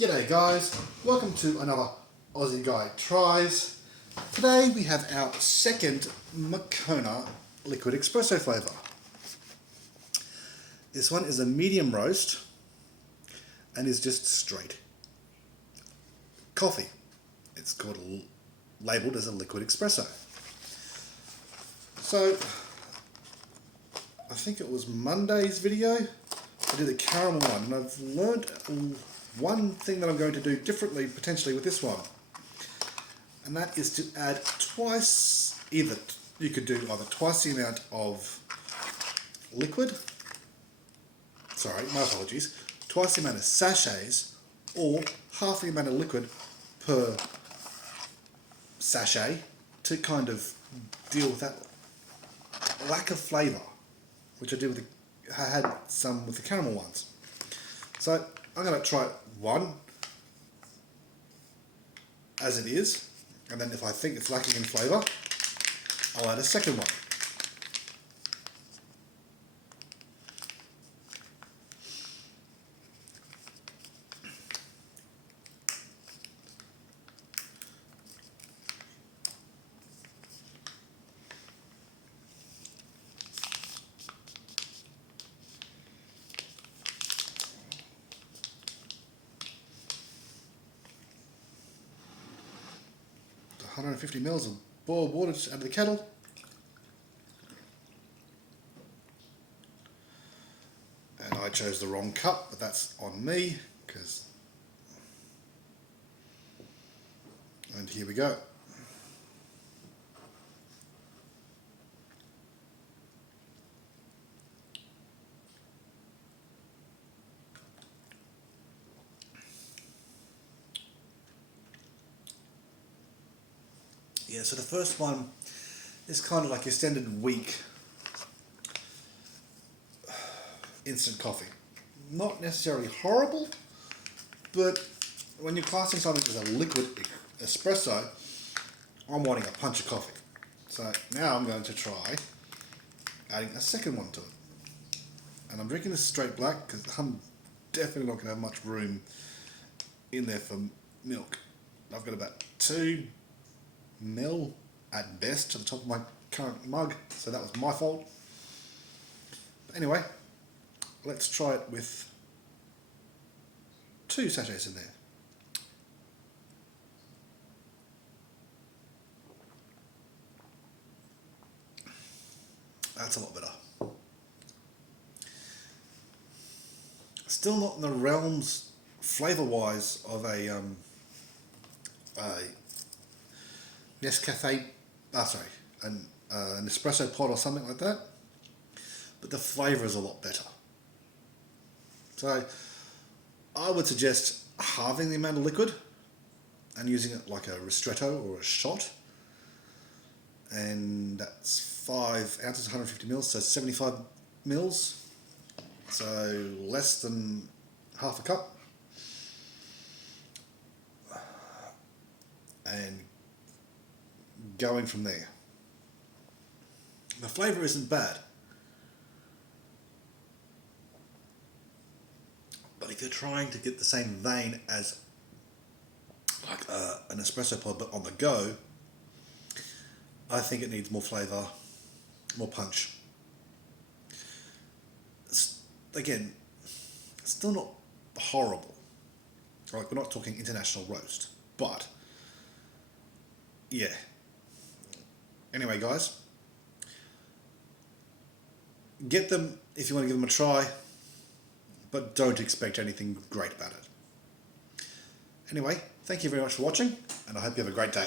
G'day guys, welcome to another Aussie Guy Tries. Today we have our second Moconna liquid espresso flavour. This one is a medium roast and is just straight coffee. It's labelled as a liquid espresso. So I think it was Monday's video I did a caramel one, and I've learned one thing that I'm going to do differently potentially with this one, and that is to add twice, you could do either twice the amount of liquid, twice the amount of sachets, or half the amount of liquid per sachet to kind of deal with that lack of flavour, which I had some with the caramel ones. So I'm going to try one as it is, and then if I think it's lacking in flavour, I'll add a second one. The 150 mils of boiled water just out of the kettle. And I chose the wrong cup, but that's on me, and here we go. Yeah, so the first one is kind of like your standard weak instant coffee. Not necessarily horrible, but when you're classing something as a liquid espresso, I'm wanting a punch of coffee. So now I'm going to try adding a second one to it. And I'm drinking this straight black because I'm definitely not going to have much room in there for milk. I've got about 2 mil at best to the top of my current mug, so that was my fault. But anyway, let's try it with 2 sachets in there. That's a lot better. Still not in the realms, flavour-wise, of a Nescafe, an espresso pod or something like that, but the flavour is a lot better. So I would suggest halving the amount of liquid and using it like a ristretto or a shot, and that's 5 ounces, 150 mils, so 75 mils, so less than half a cup, and going from there. The flavour isn't bad, but if you're trying to get the same vein as like an espresso pod but on the go, I think it needs more flavour, more punch. Again, it's still not horrible. Like, we're not talking international roast, but yeah. Anyway, guys, get them if you want to give them a try, but don't expect anything great about it. Anyway, thank you very much for watching, and I hope you have a great day.